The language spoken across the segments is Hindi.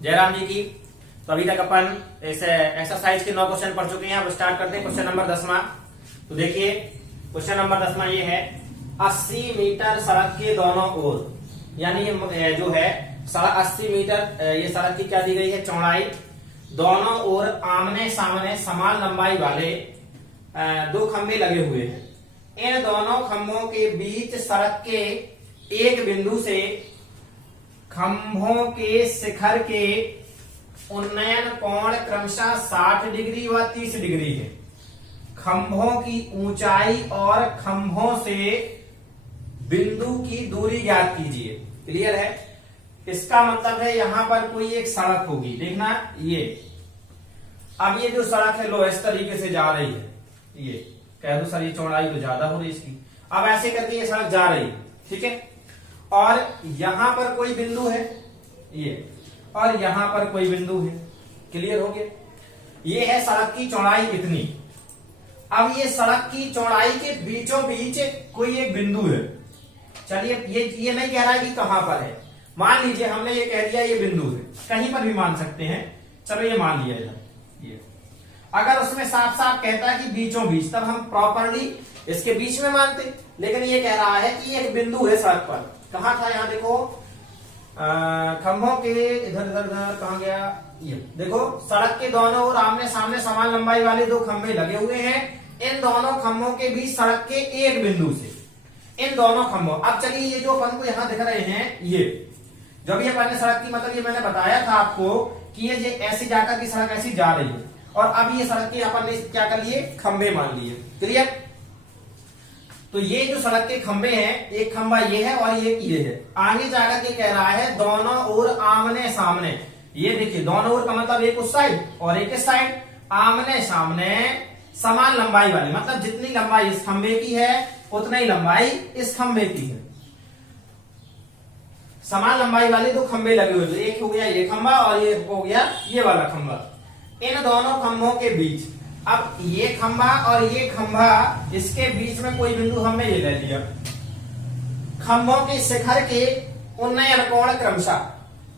जयराम जी की। तो अभी तक अपन इस एक्सरसाइज के 9 क्वेश्चन पढ़ चुके हैं। अब स्टार्ट करते हैं क्वेश्चन नंबर 10वां। तो देखिए क्वेश्चन नंबर 10वां ये है 80 मीटर सड़क के दोनों ओर, यानी ये जो है 80 मीटर ये सड़क की क्या दी गई है चौड़ाई, दोनों ओर आमने सामने समान लंबाई वाले दो खंभे लगे हुए हैं। इन दोनों खंभों के बीच सड़क के एक बिंदु से खंभों के शिखर के उन्नयन कोण क्रमशः 60 डिग्री व 30 डिग्री है। खंभों की ऊंचाई और खंभों से बिंदु की दूरी ज्ञात कीजिए। क्लियर है? इसका मतलब है यहां पर कोई एक सड़क होगी, देखना ये। अब ये जो सड़क है लो इस तरीके से जा रही है, ये कह दो सर ये चौड़ाई तो ज्यादा हो रही इसकी। अब ऐसे करके ये सड़क जा रही है, ठीक है। और यहां पर कोई बिंदु है ये, और यहां पर कोई बिंदु है। क्लियर हो गया? ये है सड़क की चौड़ाई इतनी। अब ये सड़क की चौड़ाई के बीचों बीच कोई एक बिंदु है। चलिए ये नहीं कह रहा है कि कहां पर है। मान लीजिए हमने ये कह दिया ये बिंदु है, कहीं पर भी मान सकते हैं। चलो ये मान लिया इधर। ये अगर उसमें साफ साफ कहता है कि बीचों बीच, तब हम प्रॉपरली इसके बीच में मानते। लेकिन ये कह रहा है कि एक बिंदु है सड़क पर। कहां था? यहां देखो खंभों के इधर इधर इधर कहा गया, ये देखो सड़क के दोनों ओर आमने सामने समान लंबाई वाले दो खंभे लगे हुए हैं। इन दोनों खंभों के बीच सड़क के एक बिंदु से इन दोनों खंभों, अब चलिए ये जो अपन को यहां दिख रहे हैं, ये जब ये अपन ने सड़क की मतलब ये मैंने बताया था आपको कि ये ऐसे जाकर की सड़क ऐसी जा रही है, और अब ये सड़क के अपन ने क्या कर लिए खंभे मान लिए। क्लियर? तो ये जो सड़क के खंभे हैं, एक खंभा ये है और ये है। आगे जाकर के कह रहा है दोनों ओर आमने सामने। ये देखिए दोनों ओर का मतलब एक उस साइड और एक इस साइड, आमने सामने समान लंबाई वाले, मतलब जितनी लंबाई इस खंभे की है उतना ही लंबाई इस खंभे की है। समान लंबाई वाले दो खंभे लगे हुए, तो एक हो गया ये खंभा और ये हो गया ये वाला खंभा। इन दोनों खंभों के बीच, अब ये खंभा और ये खंभा, इसके बीच में कोई बिंदु हमने ये ले लिया। खंभों के शिखर के उन्नयन कोण क्रमशः,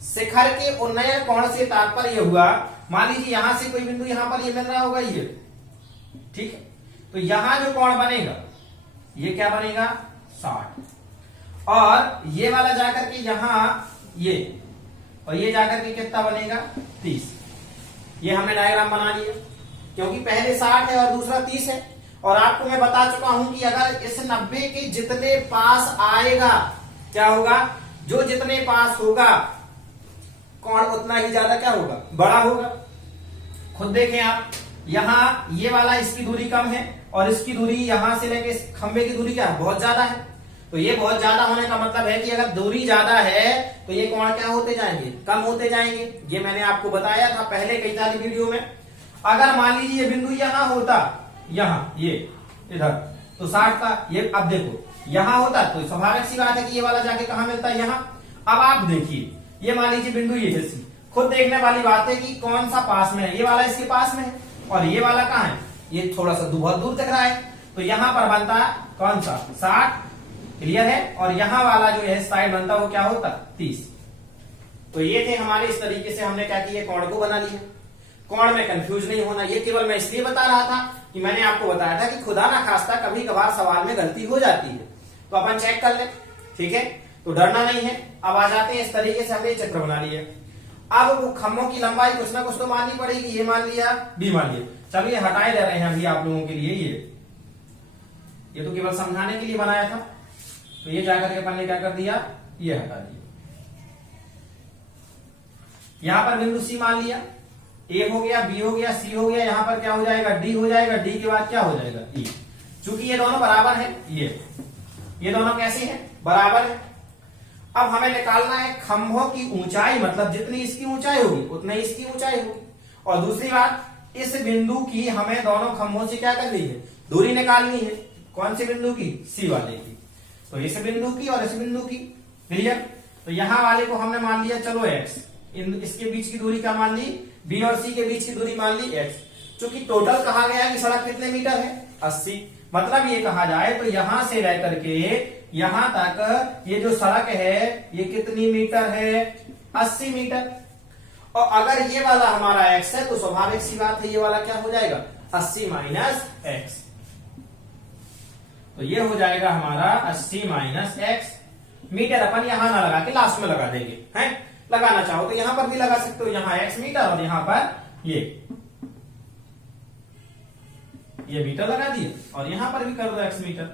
शिखर के उन्नयन कोण से तात्पर्य हुआ, मान लीजिए यहां से कोई बिंदु यहां पर ये मिल रहा होगा ये, ठीक है। तो यहां जो कोण बनेगा ये क्या बनेगा 60, और ये वाला जाकर के यहां ये, और ये जाकर के कितना बनेगा 30। ये हमने डायग्राम बना लिया, क्योंकि पहले 60 है और दूसरा 30 है। और आपको मैं बता चुका हूं कि अगर इस 90 के जितने पास आएगा क्या होगा, जो जितने पास होगा कोण उतना ही ज्यादा क्या होगा, बड़ा होगा। खुद देखें आप, यहां ये वाला इसकी दूरी कम है और इसकी दूरी यहां से लेके इस खंभे की दूरी क्या है, बहुत ज्यादा है। तो ये बहुत ज्यादा होने का मतलब है कि अगर दूरी ज्यादा है तो ये कोण क्या होते जाएंगे, कम होते जाएंगे। ये मैंने आपको बताया था पहले कई सारी वीडियो में। अगर मान लीजिए ये बिंदु यहां होता, यहां ये इधर, तो 60 का ये, अब देखो यहां होता तो स्वाभाविक सी बात है कि ये वाला जाके कहां मिलता है, यहां। अब आप देखिए ये मान लीजिए बिंदु ये है, खुद देखने वाली बात है कि कौन सा पास में है। ये वाला इसके पास में है और ये वाला कहां है, ये थोड़ा सा बहुत दूर दिख रहा है। तो यहां पर बनता कौन सा 60। क्लियर है? और यहां वाला जो है साइड बनता वो क्या होता 30। तो ये थे हमारे, इस तरीके से हमने क्या किया, कोण को बना लिया। कोण में कंफ्यूज नहीं होना, ये केवल मैं इसलिए बता रहा था कि मैंने आपको बताया था कि खुदा ना खास्ता कभी कभार सवाल में गलती हो जाती है, तो अपन चेक कर ले, ठीक है। तो डरना नहीं है। अब आ जाते हैं, इस तरीके से हमने चित्र बना लिया। अब वो खंभों की लंबाई कुछ ना कुछ तो माननी पड़ेगी। ये मान लिया, बी मान लिया। चलिए हटाए दे रहे हैं अभी आप लोगों के लिए। ये तो केवल समझाने के लिए बनाया था। तो ये जाकर के अपन ने क्या कर दिया, ये हटा दिया। यहां पर बिंदु सी मान लिया, ए हो गया, बी हो गया, सी हो गया, यहां पर क्या हो जाएगा डी हो जाएगा, डी के बाद क्या हो जाएगा ई। चूंकि ये दोनों बराबर है, ये दोनों कैसे हैं, बराबर है। अब हमें निकालना है खंभों की ऊंचाई, मतलब जितनी इसकी ऊंचाई होगी उतनी इसकी ऊंचाई होगी। और दूसरी बात, इस बिंदु की हमें दोनों खंभों से क्या करनी है, दूरी निकालनी है। कौन सी बिंदु की, सी वाले की। तो इस बिंदु की और इस बिंदु की। क्लियर? तो यहां वाले को हमने मान लिया चलो x, इसके बीच की दूरी क्या मान ली, बी और सी के बीच की दूरी मान ली x। चूंकि टोटल कहा गया कि सड़क कितने मीटर है 80, मतलब ये कहा जाए तो यहां से लेकर के यहां तक ये जो सड़क है ये कितनी मीटर है 80 मीटर। और अगर ये वाला हमारा x है तो स्वाभाविक सी बात है ये वाला क्या हो जाएगा 80 माइनस एक्स। तो ये हो जाएगा हमारा 80 माइनस एक्स। मीटर अपन यहां ना लगा के लास्ट में लगा देंगे, हैं? लगाना चाहो तो यहां पर भी लगा सकते हो, यहां x मीटर और यहां पर ये मीटर लगा दिए और यहां पर भी कर दो x मीटर,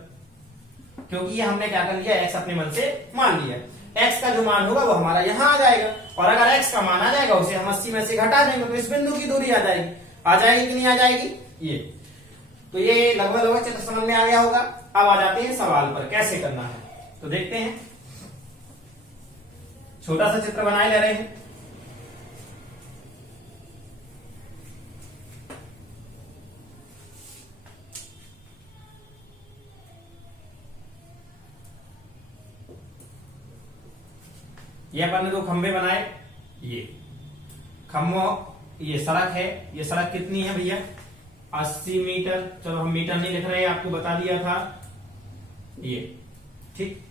क्योंकि ये हमने क्या कर लिया x अपने मन से मान लिया। x का जो मान होगा वो हमारा यहां आ जाएगा और अगर x का मान आ जाएगा उसे हम 80 में से घटा देंगे तो इस बिंदु की दूरी आ जाएगी। आ जाएगी कि नहीं आ जाएगी? ये तो ये लगभग चित्र समझ में आ गया होगा। अब आ जाते हैं सवाल पर कैसे करना है, तो देखते हैं। छोटा सा चित्र बनाए ले रहे हैं। ये अपन ने दो खंबे बनाए, ये खंभों, ये सड़क है, ये सड़क कितनी है भैया 80 मीटर। चलो हम मीटर नहीं लिख रहे, आपको बता दिया था ये, ठीक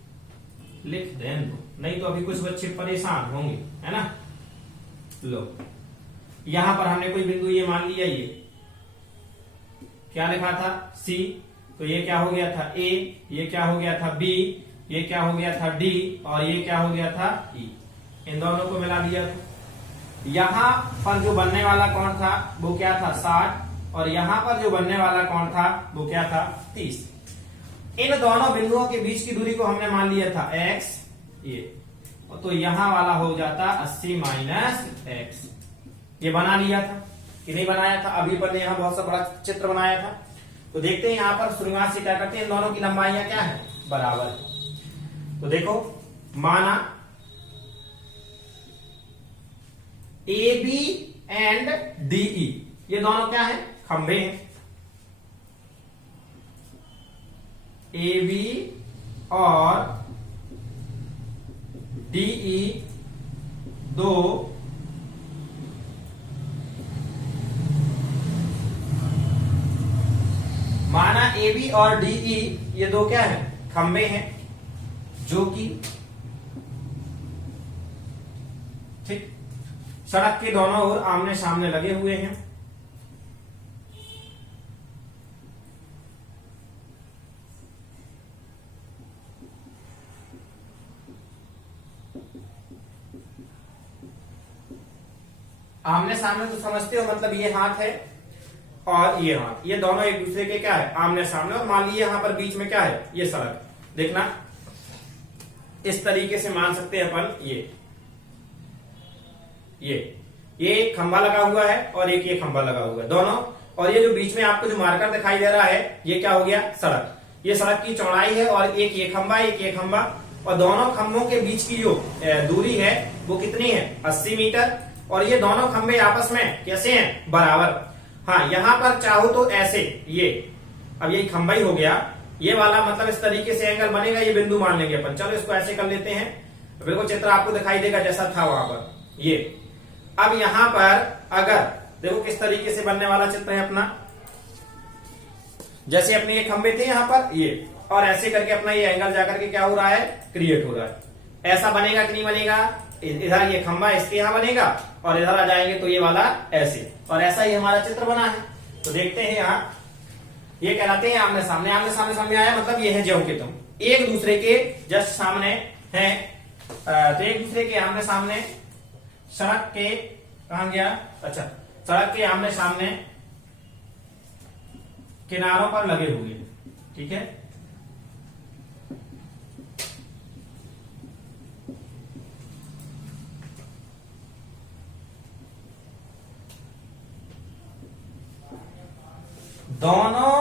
लिख दें दो, नहीं तो अभी कुछ बच्चे परेशान होंगे, है ना। लो यहां पर हमने कोई बिंदु ये मान लिया, ये क्या लिखा था C, तो ये क्या हो गया था A, ये क्या हो गया था B, ये क्या हो गया था D और ये क्या हो गया था E। इन दोनों को मिला दिया था। यहां पर जो बनने वाला कोण था वो क्या था 60 और यहां पर जो बनने वाला कोण था वो क्या था 30। इन दोनों बिंदुओं के बीच की दूरी को हमने मान लिया था x, ये तो यहां वाला हो जाता 80 माइनस एक्स। ये बना लिया था कि नहीं बनाया था? अभी पर ने यहां बहुत सा बड़ा चित्र बनाया था। तो देखते हैं यहां पर शुरुआत से क्या करते हैं, इन दोनों की लंबाइयां क्या है बराबर है। तो देखो माना AB एंड DE ये दोनों क्या है खंबे हैं। AB और DE दो माना AB और DE ये दो क्या है खंबे हैं जो कि ठीक सड़क के दोनों ओर आमने सामने लगे हुए हैं। आमने सामने तो समझते हो, मतलब ये हाथ है और ये हाथ, ये दोनों एक दूसरे के क्या है आमने सामने। और मान लीजिए यहां पर बीच में क्या है ये सड़क, देखना इस तरीके से मान सकते हैं अपन। ये एक खंबा लगा हुआ है और एक ये खंबा लगा हुआ है दोनों, और ये जो बीच में आपको जो मार्कर दिखाई दे रहा है ये क्या हो गया सड़क। ये सड़क की चौड़ाई है और एक ये खंबा एक ये खंबा, और दोनों खंभों के बीच की जो दूरी है वो कितनी है 80 मीटर। और ये दोनों खंबे आपस में कैसे हैं बराबर। हाँ यहां पर चाहो तो ऐसे, ये अब यही खंबा ही हो गया, ये वाला मतलब इस तरीके से एंगल बनेगा, ये बिंदु मान लेंगे अपन। चलो इसको ऐसे कर लेते हैं, बिल्कुल चित्र आपको दिखाई देगा जैसा था वहां पर। ये अब यहां पर अगर देखो किस तरीके से बनने वाला चित्र है अपना, जैसे अपने ये खंबे थे यहां पर ये, और ऐसे करके अपना ये एंगल जाकर के क्या हो रहा है क्रिएट हो रहा है। ऐसा बनेगा कि नहीं बनेगा, इधर ये खंबा इसके यहां बनेगा और इधर आ जाएंगे तो ये वाला ऐसे, और ऐसा ही हमारा चित्र बना है। तो देखते हैं यहाँ, ये कहलाते हैं आमने सामने। आमने सामने समझ में आया, मतलब ये है ज्यों के तुम एक दूसरे के जस्ट सामने हैं। तो एक दूसरे के आमने सामने सड़क के कहां गया, अच्छा सड़क के आमने सामने किनारों पर लगे हुए, ठीक है। दोनों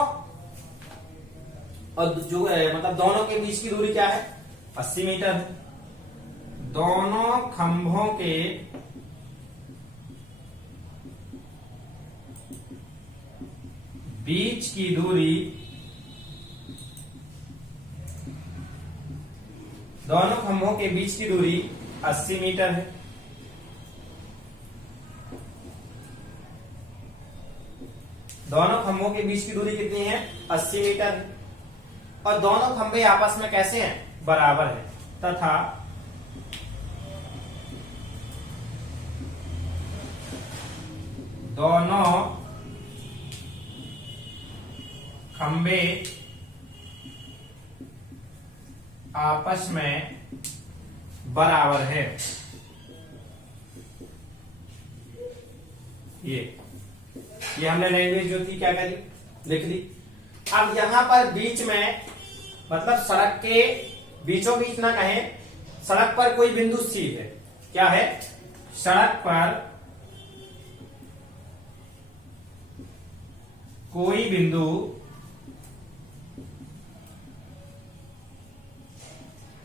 और जो मतलब दोनों के बीच की दूरी क्या है 80 मीटर है। दोनों खंभों के बीच की दूरी, दोनों खंभों के बीच की दूरी 80 मीटर है। दोनों खंभों के बीच की दूरी कितनी है 80 मीटर है। और दोनों खंभे आपस में कैसे हैं बराबर है, तथा दोनों खंबे आपस में बराबर है। ये हमने लैंग्वेज जो थी क्या करी, लिख ली। अब यहां पर बीच में, मतलब सड़क के बीचों बीच ना कहें, सड़क पर कोई बिंदु सी है। क्या है? सड़क पर कोई बिंदु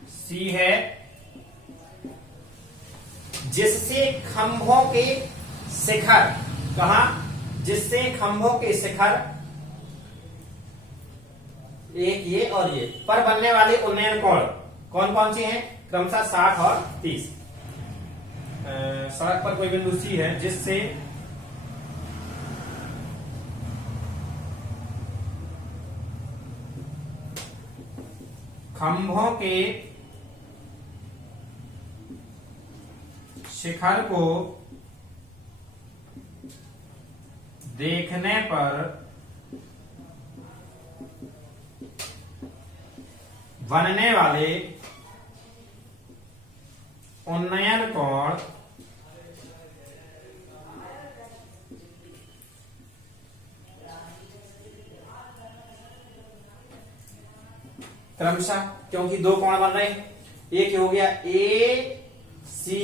सी है जिससे खंभों के शिखर, कहा? जिससे खंभों के शिखर, एक ये और ये पर बनने वाले उन्नयन कोण कौन कौन सी हैं? क्रमशः 60 और 30। सड़क पर कोई बिंदु सी है जिससे खंभों के शिखर को देखने पर बनने वाले उन्नयन कोण क्रमशः, क्योंकि दो कोण बन रहे हैं, एक हो गया ए सी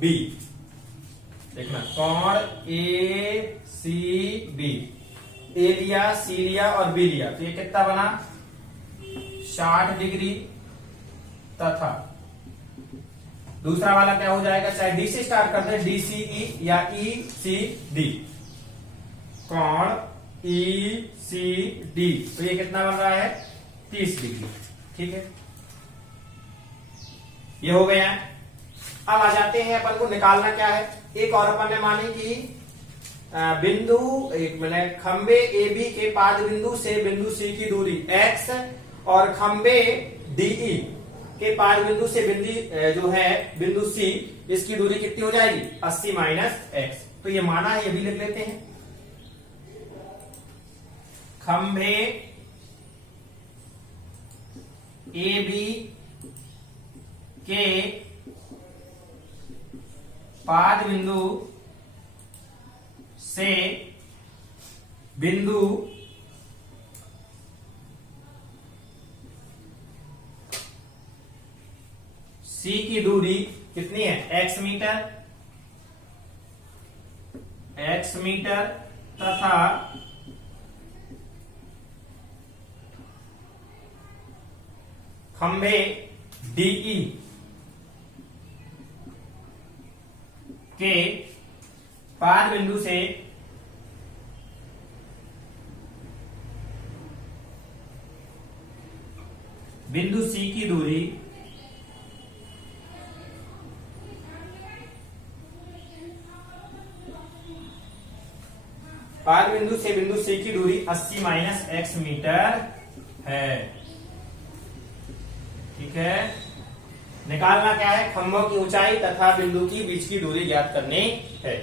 बी, देखना कोण ए सी बी, ए लिया, सी लिया और बी लिया, तो ये कितना बना? 60 डिग्री। तथा दूसरा वाला क्या हो जाएगा? चाहे डी से स्टार्ट करते हैं, डी सी ई या ई सी डी, कोण ई सी डी, तो ये कितना बन रहा है? 30 डिग्री। ठीक है, ये हो गया। अब आ जाते हैं, अपन को निकालना क्या है? एक और अपन ने मानी कि बिंदु, एक मिनट, खंबे ए बी के पाद बिंदु से बिंदु सी की दूरी x और खंबे डीई के पाद बिंदु से बिंदु जो है बिंदु सी, इसकी दूरी कितनी हो जाएगी? 80 माइनस एक्स। तो ये माना है, ये भी लिख लेते हैं। खंबे ए बी के पाद बिंदु से बिंदु सी की दूरी कितनी है? x मीटर, x मीटर, तथा खंबे डीई के पाद बिंदु से बिंदु सी की दूरी पाद बिंदु से बिंदु सी की दूरी 80 माइनस एक्स मीटर है। ठीक है, निकालना क्या है? खंभों की ऊंचाई तथा बिंदु की बीच की दूरी ज्ञात करनी है।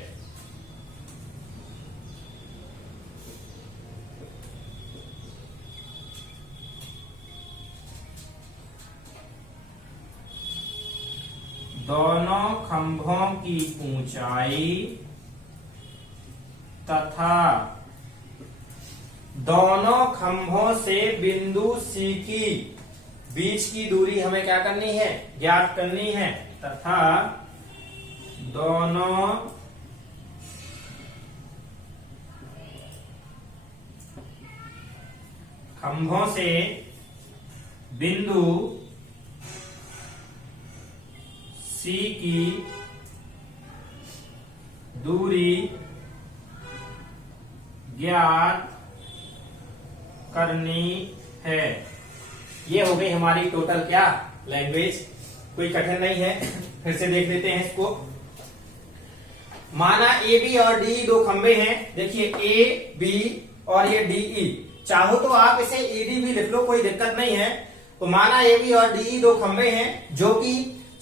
दोनों खंभों की ऊंचाई तथा दोनों खंभों से बिंदु सी की बीच की दूरी हमें क्या करनी है? ज्ञात करनी है। तथा दोनों खंभों से बिंदु सी की दूरी ज्ञात करनी है। ये हो गई हमारी टोटल क्या? लैंग्वेज। कोई कठिन नहीं है, फिर से देख लेते हैं इसको। माना ए बी और डी दो खंबे हैं। देखिए ए बी और ये डीई, चाहो तो आप इसे ईडी भी लिख लो, कोई दिक्कत नहीं है। तो माना ए बी और डीई दो खंबे हैं जो कि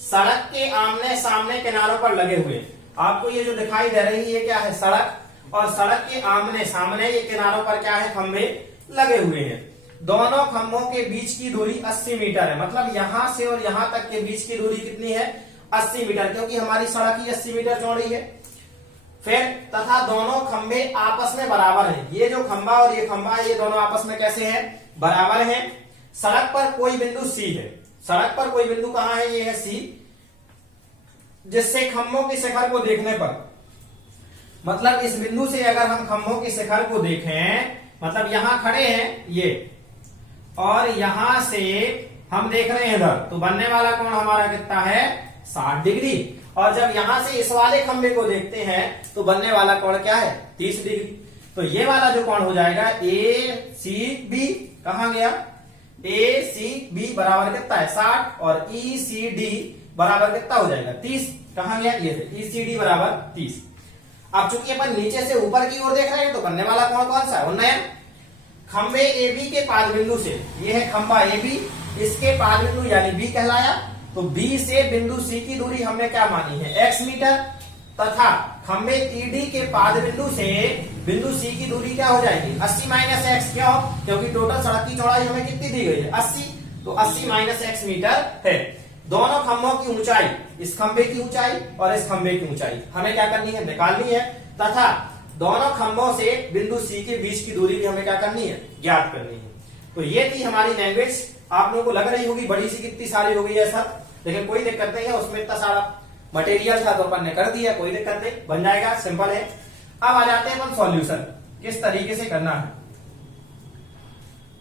सड़क के आमने सामने किनारों पर लगे हुए। आपको ये जो दिखाई दे रही है क्या है? सड़क। और सड़क के आमने सामने ये किनारों पर क्या है, खंभे लगे हुए हैं। दोनों खंभों के बीच की दूरी 80 मीटर है, मतलब यहां से और यहां तक के बीच की दूरी कितनी है, 80 मीटर, क्योंकि हमारी सड़क ही 80 मीटर चौड़ी है। फिर तथा दोनों खंभे आपस में बराबर हैं, ये जो खंभा और ये खंभा है ये दोनों आपस में कैसे हैं, बराबर हैं। सड़क पर कोई बिंदु सी है, सड़क पर कोई बिंदु कहां है, ये है सी, जिससे खंभों के शिखर को देखने पर, मतलब इस बिंदु से अगर हम खंभों के शिखर को देखें, मतलब यहां खड़े हैं ये और यहां से हम देख रहे हैं इधर, तो बनने वाला कोण हमारा कितना है, 60 डिग्री। और जब यहां से इस वाले खंभे को देखते हैं तो बनने वाला कोण क्या है, 30 डिग्री। तो ये वाला जो कोण हो जाएगा ए सी बी, कहां गया, ए सी बी बराबर कितना है 60 और ई सी डी बराबर कितना हो जाएगा 30, कहां गया, ये ई सी डी बराबर 30। अब चूंकि अपन नीचे से ऊपर की ओर देख रहे हैं तो बनने वाला कोण कौन सा है, उन्नयन। खंभे ए बी के पाद बिंदु से, ये है खंभा ए बी, इसके पाद बिंदु यानी बी कहलाया, तो बी से बिंदु सी की दूरी हमने क्या मानी है, x मीटर, तथा खंभे ईडी के पाद बिंदु से बिंदु सी की दूरी क्या हो जाएगी, 80 माइनस एक्स, क्यों, क्योंकि टोटल सड़क की चौड़ाई हमें कितनी दी गई है, 80, तो 80 माइनस एक्स मीटर है। दोनों खंभों की ऊंचाई, इस खंभे की ऊंचाई और इस खंभे की ऊंचाई हमें क्या करनी है, निकालनी है, तथा दोनों खंभों से बिंदु सी के बीच की दूरी भी हमें क्या करनी है, ज्ञात करनी है। तो ये थी हमारी लैंग्वेज। आप लोगों को लग रही होगी बड़ी सी कितनी सारी हो गई है सब, लेकिन कोई दिक्कत नहीं है, उसमें इतना सारा मटेरियल था तो अपन ने कर दिया, कोई दिक्कत नहीं, बन जाएगा, सिंपल है। अब आ जाते हैं अपन सॉल्यूशन किस तरीके से करना है।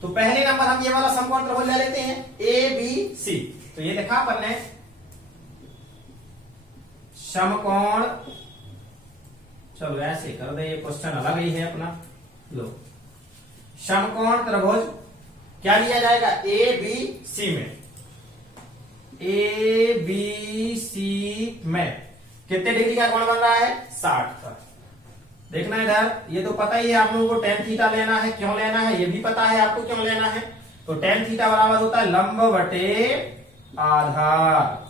तो पहले नंबर हम ये वाला समकोण त्रिभुज ले लेते हैं ए बी सी। तो ये लिखा अपन ने समकोण, चलो ऐसे कर दे, ये क्वेश्चन अलग ही है अपना, लो समकोण त्रिभुज क्या लिया जाएगा, ए बी सी में, ए बी सी में कितने डिग्री का कोण बन रहा है, 60 का। देखना इधर, ये तो पता ही है आप लोगों को, tan थीटा लेना है, क्यों लेना है ये भी पता है आपको, क्यों लेना है, तो tan थीटा बराबर होता है लंब बटे आधार।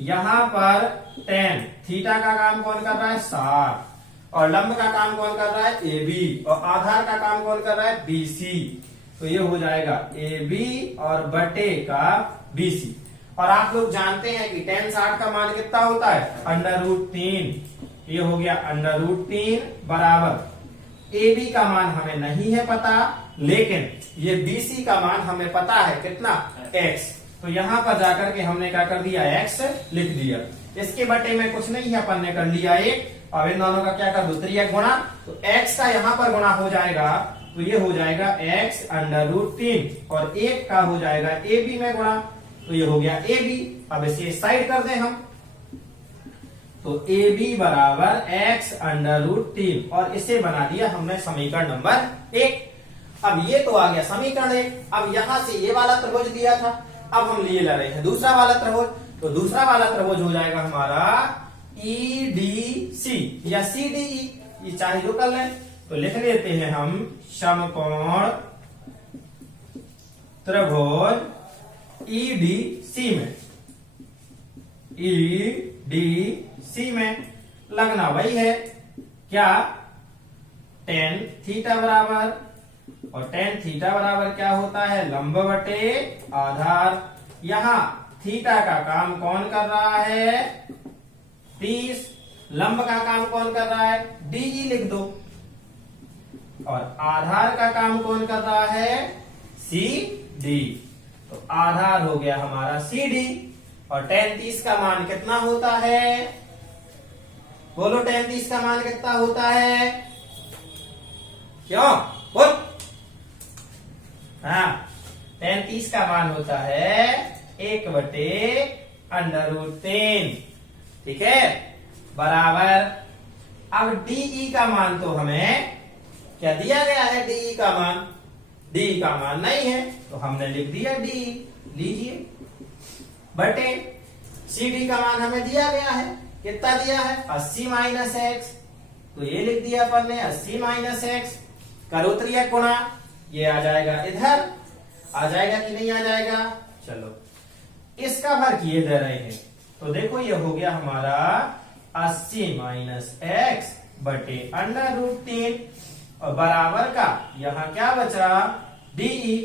यहां पर tan थीटा का काम कौन कर रहा है, 60, और लंब का काम कौन कर रहा है, ए बी, और आधार का काम कौन कर रहा है, बी सी। तो ये हो जाएगा ए बी और बटे का बी सी। और आप लोग जानते हैं कि tan 60 का मान कितना होता है, √3, ये हो गया √3 बराबर ए बी का मान हमें नहीं है पता, लेकिन ये बी सी का मान हमें पता है कितना, x। तो यहां पर जाकर के हमने क्या कर दिया, x लिख दिया, इसके बटे में कुछ नहीं है, अपन ने कर लिया 1। अब इन दोनों का क्या कर दो, त्रियक गुणा, तो x का यहां पर गुणा हो जाएगा, तो ये हो जाएगा x √3 और 1 का हो जाएगा ए बी में गुणा, तो ये हो गया ए बी। अब इसे साइड कर दें हम, तो ए बी बराबर x √3 और इसे बना दिया हमने समीकरण नंबर 1। अब ये तो आ गया समीकरण 1। अब यहां से ये वाला त्रिभुज दिया था, अब हम लिए ला रहे हैं दूसरा वाला त्रिभुज, तो दूसरा वाला त्रिभुज हो जाएगा हमारा ई डी सी या सी डी ई, ये चाहे जो कर लें। तो लिख लेते हैं हम समकोण त्रिभुज ई डी सी में, ई डी सी में लगना वही है क्या, tan थीटा बराबर, और tan थीटा बराबर क्या होता है, लंब बटे आधार। यहां थीटा का काम कौन कर रहा है, 30, लंब का काम कौन कर रहा है, डीई लिख दो, और आधार का काम कौन कर रहा है, सी डी। तो आधार हो गया हमारा सी डी, और tan 30 का मान कितना होता है, बोलो tan 30 का मान कितना होता है, क्यों बोल, हाँ tan 30 का मान होता है 1/√3, ठीक है, बराबर। अब डीई का मान तो हमें क्या दिया गया है, डीई का मान, डी का मान नहीं है तो हमने लिख दिया डी, लीजिए, बटे सी डी का मान हमें दिया गया है, कितना दिया है, 80 माइनस एक्स, तो ये लिख दिया अपन ने 80 माइनस एक्स, करो त्रियक गुणा, ये आ जाएगा इधर, आ जाएगा कि नहीं आ जाएगा, चलो इसका वर्ग ये दे रहे हैं, तो देखो ये हो गया हमारा 80 माइनस एक्स बटे अंडर रूट 3 और बराबर का यहां क्या बचा डीई।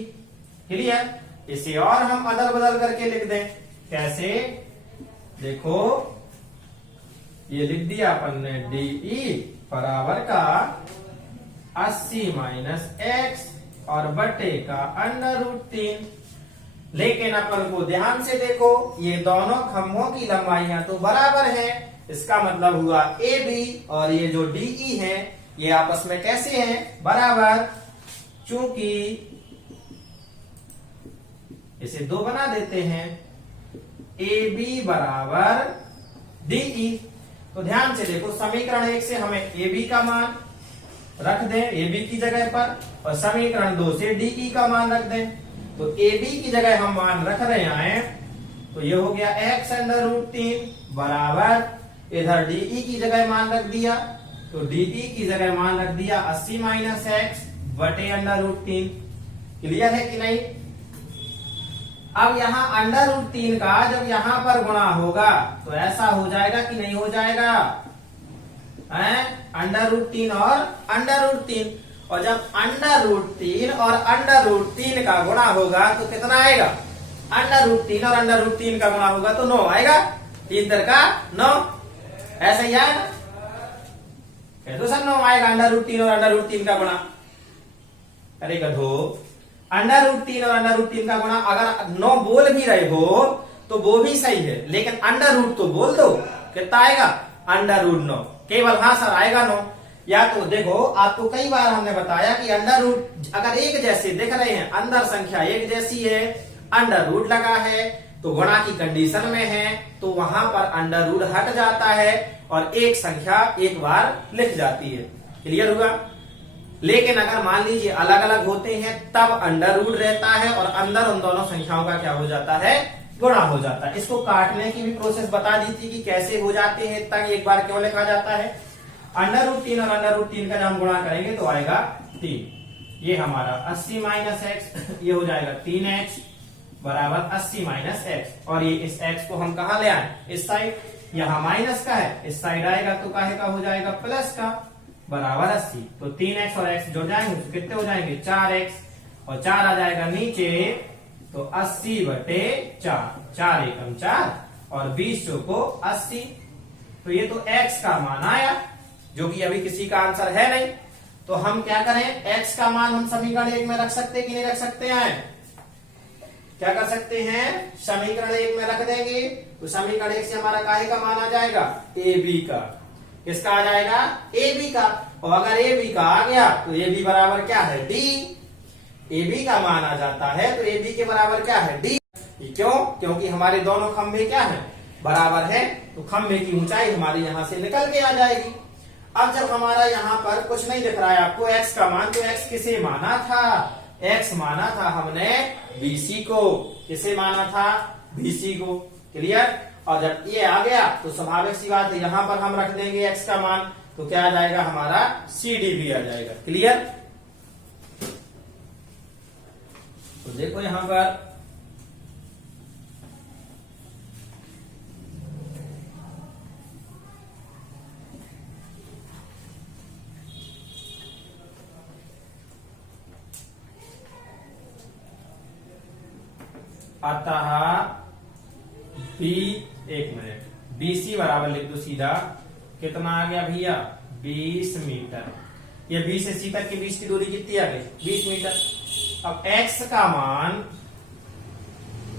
क्लियर। इसे और हम अदल बदल करके लिख दें। कैसे? देखो ये लिख दिया अपन ने डीई बराबर का 80 माइनस एक्स और बटे का अंडर रूट 3। लेकिन अपन को ध्यान से देखो ये दोनों खंभों की लंबाइयां तो बराबर है। इसका मतलब हुआ ए बी और ये जो डीई है ये आपस में कैसे हैं? बराबर। चूंकि इसे 2 बना देते हैं ए बी बराबर डीई। तो ध्यान से देखो समीकरण 1 से हमें ए बी का मान रख दें ए बी की जगह पर और समीकरण 2 से डीई का मान रख दें। तो ए बी की जगह हम मान रख रहे हैं तो ये हो गया एक्स अंडर रूट 3 बराबर इधर डीई की जगह मान रख दिया तो डीई की जगह मान रख दिया 80 माइनस एक्स बटे अंडर रूट 3। क्लियर है कि नहीं? अब यहाँ अंडर रूट 3 का जब यहाँ पर गुणा होगा तो ऐसा हो जाएगा कि नहीं हो जाएगा? अंडर रूट 3 और अंडर रूट 3 और जब अंडर रूट 3 और अंडर रूट 3 का गुणा होगा तो कितना आएगा? अंडर रूट 3 और अंडर रूट 3 का गुणा होगा तो 9 आएगा। 3 तर का 9 ऐसा ही आएगा। तो सर 9 आएगा अंडर रूट 3 और अंडर रूट 3 का गुणा। अरे गधो अंडर रूट 3 और अंडर रूट 3 का गुणा अगर 9 बोल भी रहे हो तो वो भी सही है लेकिन अंडर रूट तो बोल दो। कितना आएगा? अंडर रूट 9 केवल। हाँ सर आएगा 9। या तो देखो आपको कई बार हमने बताया कि अंडर रूट अगर एक जैसे दिख रहे हैं अंदर संख्या एक जैसी है अंडर रूट लगा है तो गुणा की कंडीशन में है तो वहां पर अंडर रूट हट जाता है और एक संख्या एक बार लिख जाती है। क्लियर हुआ? लेकिन अगर मान लीजिए अलग अलग होते हैं तब अंडर रूट रहता है और अंदर उन दोनों संख्याओं का क्या हो जाता है? गुणा हो जाता है। इसको काटने की भी प्रोसेस बता दी थी कि कैसे हो जाते हैं तक एक बार क्यों लिखा जाता है। अंडर रूट 3 और अंडर रूट 3 का जब हम गुणा करेंगे तो आएगा 3। ये हमारा 80 माइनस एक्स ये हो जाएगा 3x बराबर 80 माइनस एक्स और ये इस x को हम कहा ले आए? इस साइड। यहाँ माइनस का है इस साइड आएगा तो काहे का हो जाएगा? प्लस का बराबर 80। तो 3x और x जुड़ जाएंगे तो कितने हो जाएंगे? 4x और 4 आ जाएगा नीचे तो 80 बटे 4 4 एकम 4 और 20 चौको 80। तो ये तो x का मान आया जो कि अभी किसी का आंसर है नहीं। तो हम क्या करें? x का मान हम समीकरण 1 में रख सकते कि नहीं रख सकते हैं? क्या कर सकते हैं? समीकरण 1 में रख देंगे तो समीकरण 1 से हमारा काहे का मान आ जाएगा? ए बी का। किसका आ जाएगा? ए बी का। और अगर ए बी का आ गया तो ए बी बराबर क्या है? डी। ए बी का मान आ जाता है तो ए बी के बराबर क्या है? डी। क्यों? क्योंकि हमारे दोनों खंभे क्या है? बराबर है तो खंभे की ऊंचाई हमारी यहां से निकल के आ जाएगी। अब जब हमारा यहाँ पर कुछ नहीं दिख रहा है आपको x का मान तो x किसे माना था? x माना था हमने BC को। किसे माना था? BC को। क्लियर? और जब ये आ गया तो स्वाभाविक सी बात है यहां पर हम रख देंगे x का मान तो क्या आ जाएगा? हमारा CD भी आ जाएगा। क्लियर? तो देखो यहां पर अतः बी एक मिनट BC बराबर लिख दो सीधा। कितना आ गया भैया? 20 मीटर। ये B से C तक के बीच की दूरी कितनी आ गई? 20 मीटर। अब x का मान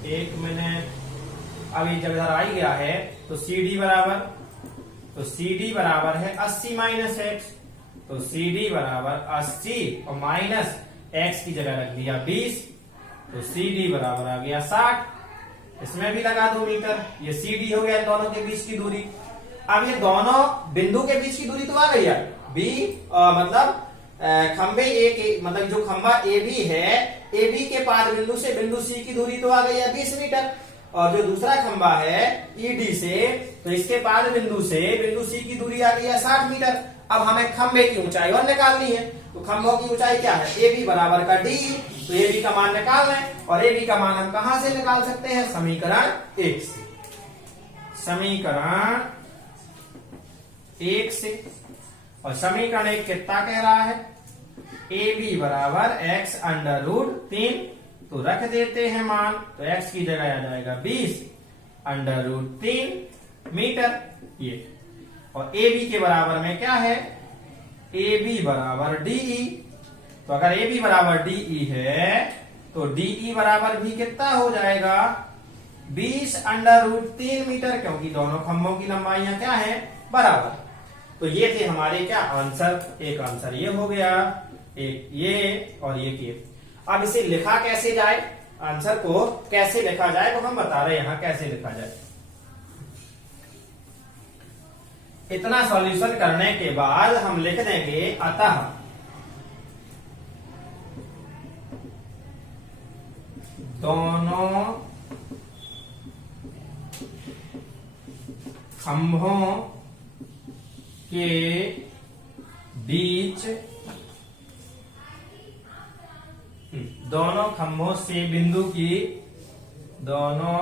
एक मिनट अभी जब इधर आ ही गया है तो CD बराबर है 80 माइनस एक्स तो CD बराबर 80 और माइनस x की जगह रख दिया 20 तो CD बराबर आ गया 60। इसमें भी लगा 2 मीटर। ये CD हो गया इन दोनों के बीच की दूरी। अब ये दोनों बिंदु के बीच की दूरी तो आ गई है B मतलब खंबे A के मतलब जो खंबा AB है AB के पाद बिंदु से बिंदु C की दूरी तो आ गई है 20 मीटर और जो दूसरा खंबा है ED से तो इसके पाद बिंदु से बिंदु C की दूरी आ गई है 60 मीटर। अब हमें खंबे की ऊंचाई और निकालनी है तो खंभों की ऊंचाई क्या है? AB बराबर का D। तो AB का मान निकालना है और AB का मान हम कहां से निकाल सकते हैं? समीकरण 1 से। समीकरण 1 से और समीकरण एक कितना कह रहा है, ए बी बराबर x अंडर रूट 3, तो रख देते हैं मान, तो x की जगह आ जाएगा 20 अंडर रूट 3 मीटर ये। और ए बी के बराबर में क्या है, ए बी बराबर डीई, तो अगर ए बी बराबर डीई है तो डीई बराबर भी कितना हो जाएगा 20 अंडर रूट 3 मीटर, क्योंकि दोनों खंभों की लंबाइयां क्या है, बराबर। तो ये थे हमारे क्या आंसर, एक आंसर ये हो गया, एक ये और ये के। अब इसे लिखा कैसे जाए, आंसर को कैसे लिखा जाए तो हम बता रहे हैं यहां कैसे लिखा जाए। इतना सॉल्यूशन करने के बाद हम लिख देंगे अतः दोनों खंभों के बीच, दोनों खंभों से बिंदु की, दोनों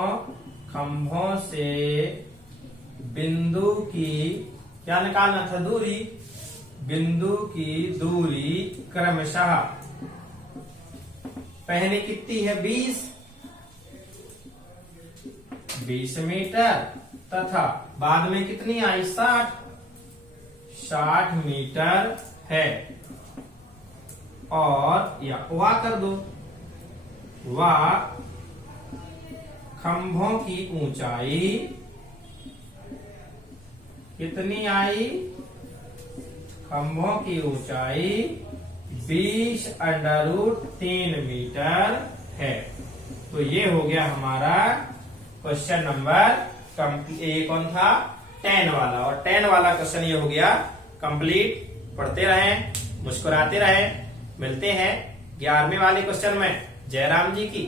खंभों से बिंदु की क्या निकालना था, दूरी, बिंदु की दूरी क्रमशः पहले कितनी है 20 मीटर तथा बाद में कितनी आई 60 मीटर है। और या वा कर दो, वा खंभों की ऊंचाई कितनी आई, खंभों की ऊंचाई 20 अंडर रूट 3 मीटर है। तो ये हो गया हमारा क्वेश्चन नंबर ये कौन था 10 वाला, और 10 वाला क्वेश्चन ये हो गया कंप्लीट। पढ़ते रहें, मुस्कुराते रहें, मिलते हैं 11वें वाले क्वेश्चन में। जय राम जी की।